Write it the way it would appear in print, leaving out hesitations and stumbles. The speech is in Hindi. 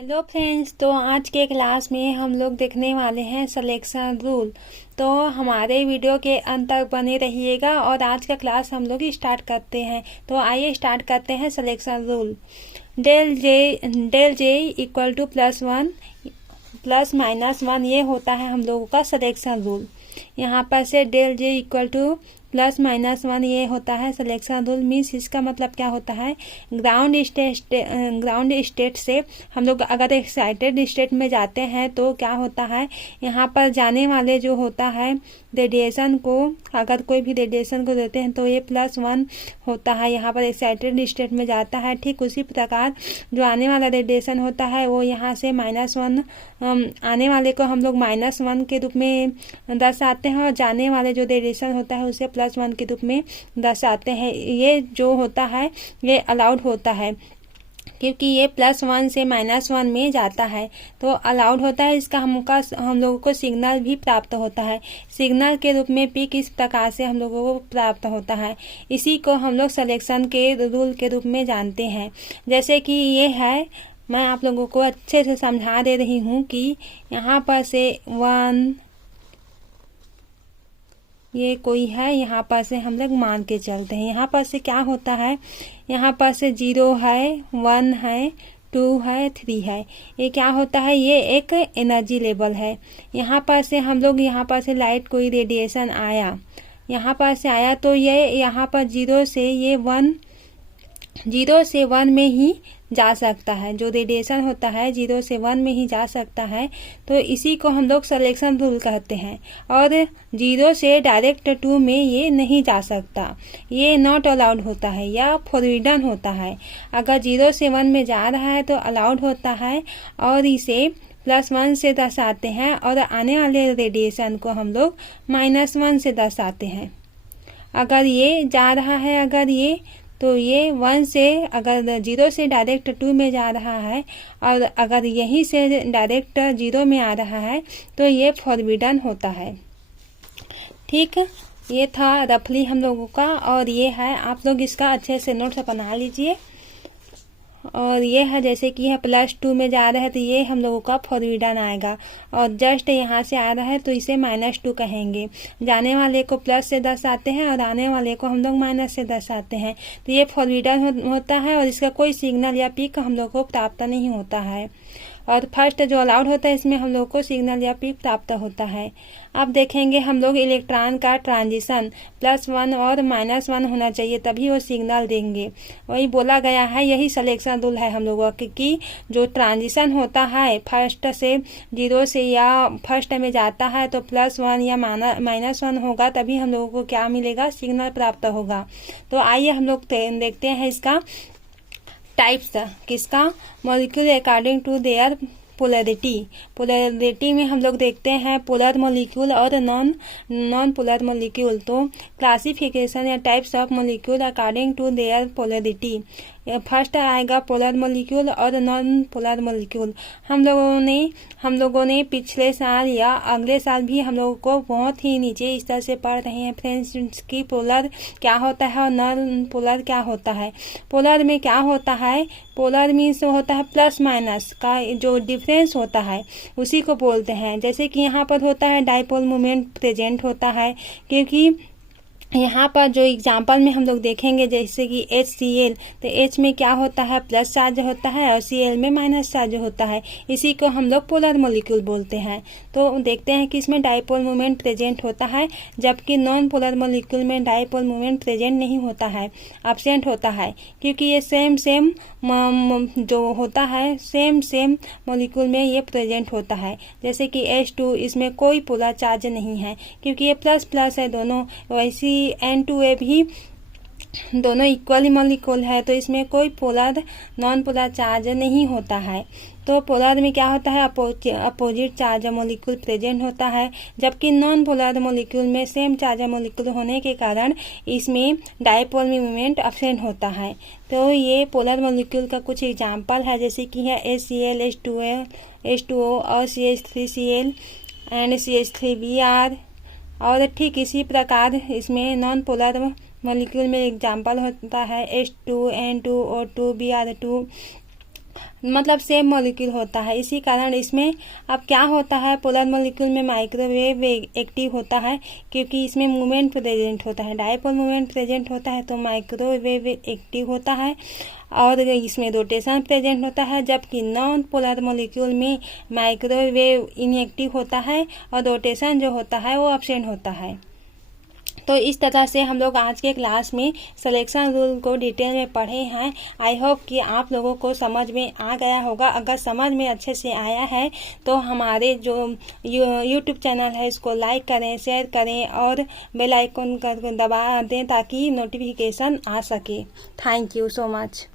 हेलो फ्रेंड्स, तो आज के क्लास में हम लोग देखने वाले हैं सिलेक्शन रूल। तो हमारे वीडियो के अंत तक बने रहिएगा और आज का क्लास हम लोग स्टार्ट करते हैं। तो आइए स्टार्ट करते हैं selection rule. Del J equal to +1 plus -1 ये होता है हम लोगों का सिलेक्शन रूल। यहाँ पर से डेल जे इक्वल टू +-1 ये होता है सिलेक्शन रूल। मीन्स इसका मतलब क्या होता है, ग्राउंड स्टेट से हम लोग अगर एक्साइटेड स्टेट में जाते हैं तो क्या होता है, यहाँ पर जाने वाले जो होता है रेडिएशन को, अगर कोई भी रेडिएशन को देते हैं तो ये +1 होता है, यहाँ पर एक्साइटेड स्टेट में जाता है। ठीक उसी प्रकार जो आने वाला रेडिएशन होता है वो यहाँ से -1 आने वाले को हम लोग -1 के रूप में दर्शाते हैं और जाने वाले जो रेडिएशन होता है उसे +1 के रूप में दर्शाते हैं। ये जो होता है ये अलाउड होता है क्योंकि ये +1 से -1 में जाता है तो अलाउड होता है। इसका हम लोगों को सिग्नल भी प्राप्त होता है। सिग्नल के रूप में पीक इस प्रकार से हम लोगों को प्राप्त होता है। इसी को हम लोग सिलेक्शन के रूल के रूप में जानते हैं। जैसे कि ये है, मैं आप लोगों को अच्छे से समझा दे रही हूँ कि यहाँ पर से 1 ये कोई है, यहाँ पर से हम लोग मान के चलते हैं। यहाँ पर से क्या होता है, यहाँ पर से 0 है, 1 है, 2 है, 3 है। ये क्या होता है, ये एक एनर्जी लेवल है। यहाँ पर से हम लोग यहाँ पर से लाइट कोई रेडिएशन आया, यहाँ पर से आया तो ये यहाँ पर 0 से 1 में ही जा सकता है। जो रेडिएशन होता है 0 से 1 में ही जा सकता है, तो इसी को हम लोग सिलेक्शन रूल कहते हैं। और 0 से डायरेक्ट 2 में ये नहीं जा सकता, ये नॉट अलाउड होता है या फॉरबिडन होता है। अगर 0 से 1 में जा रहा है तो अलाउड होता है और इसे +1 से दर्शाते हैं और आने वाले रेडिएशन को हम लोग -1 से दर्शाते हैं। अगर ये जा रहा है, अगर ये तो ये 1 से, अगर 0 से डायरेक्ट 2 में जा रहा है और अगर यहीं से डायरेक्ट 0 में आ रहा है तो ये फॉरबिडन होता है। ठीक, ये था रफली हम लोगों का और ये है, आप लोग इसका अच्छे से नोट्स बना लीजिए। और ये है जैसे कि है +2 में जा रहा है तो ये हम लोगों का फॉरबिडन आएगा और जस्ट यहाँ से आ रहा है तो इसे -2 कहेंगे। जाने वाले को प्लस से दर्शाते हैं और आने वाले को हम लोग माइनस से दर्शाते हैं, तो ये फॉरबिडन होता है और इसका कोई सिग्नल या पिक हम लोग को प्राप्त नहीं होता है। और फर्स्ट जो अलाउड होता है इसमें हम लोग को सिग्नल या पिक प्राप्त होता है। अब देखेंगे हम लोग इलेक्ट्रॉन का ट्रांजिशन +1 और -1 होना चाहिए तभी वो सिग्नल देंगे। वही बोला गया है, यही सिलेक्शन रूल है हम लोगों कि जो ट्रांजिशन होता है फर्स्ट से 0 से या फर्स्ट में जाता है तो +1 या -1 होगा तभी हम लोगों को क्या मिलेगा, सिग्नल प्राप्त होगा। तो आइए हम लोग देखते हैं इसका टाइप्स, किसका, molecule according to their polarity में हम लोग देखते हैं पोलर मॉलिक्यूल और नॉन पोलर मॉलिक्यूल। तो क्लासिफिकेशन या types of molecule according to their polarity, first आएगा पोलर मॉलिक्यूल और नॉन पोलर मॉलिक्यूल। हम लोगों ने पिछले साल या अगले साल भी हम लोगों को बहुत ही नीचे इस तरह से पढ़ रहे हैं फ्रेंड्स की पोलर क्या होता है और नॉन पोलर क्या होता है। पोलर में क्या होता है, पोलर मीन्स होता है प्लस माइनस का जो डिफरेंस होता है उसी को बोलते हैं। जैसे कि यहाँ पर होता है डाइपोल मोमेंट प्रेजेंट होता है, क्योंकि यहाँ पर जो एग्जाम्पल में हम लोग देखेंगे जैसे कि HCl, तो H में क्या होता है, प्लस चार्ज होता है और Cl में माइनस चार्ज होता है। इसी को हम लोग पोलर मॉलिक्यूल बोलते हैं। तो देखते हैं कि इसमें डाइपोल मोमेंट प्रेजेंट होता है, जबकि नॉन पोलर मॉलिक्यूल में डाइपोल मोमेंट प्रेजेंट नहीं होता है, एब्सेंट होता है, क्योंकि ये सेम जो होता है सेम मॉलिक्यूल में ये प्रेजेंट होता है। जैसे कि H2, इसमें कोई पोलर चार्ज नहीं है क्योंकि ये प्लस है दोनों। वैसी N2A भी दोनों इक्वली मॉलिक्यूल है तो इसमें कोई पोलर नॉन पोलर चार्ज नहीं होता है। तो पोलर में क्या होता है, अपोजिट चार्ज मॉलिक्यूल प्रेजेंट होता है, जबकि नॉन पोलर मॉलिक्यूल में सेम चार्ज मॉलिक्यूल होने के कारण इसमें डाइपोल मोमेंट एब्सेंट होता है। तो ये पोलर मॉलिक्यूल का कुछ एग्जांपल है, जैसे कि है HCl, H2O और CH3Cl एंड CH3Br। और ठीक इसी प्रकार इसमें नॉन पोलर मॉलिक्यूल में एग्जाम्पल होता है H2N2O2 Br2 मतलब सेम मॉलिक्यूल होता है। इसी कारण इसमें अब क्या होता है, पोलर मॉलिक्यूल में माइक्रोवेव एक्टिव होता है क्योंकि इसमें मूवमेंट प्रेजेंट होता है, डायपोल मूवमेंट प्रेजेंट होता है तो माइक्रोवेव एक्टिव होता है और इसमें रोटेशन प्रेजेंट होता है। जबकि नॉन पोलर मॉलिक्यूल में माइक्रोवेव इनएक्टिव होता है और रोटेशन जो होता है वो एब्सेंट होता है। तो इस तरह से हम लोग आज के क्लास में सिलेक्शन रूल को डिटेल में पढ़े हैं। आई होप कि आप लोगों को समझ में आ गया होगा। अगर समझ में अच्छे से आया है तो हमारे जो यूट्यूब चैनल है इसको लाइक करें, शेयर करें और बेल आइकन कर दबा दें ताकि नोटिफिकेशन आ सके। Thank you so much.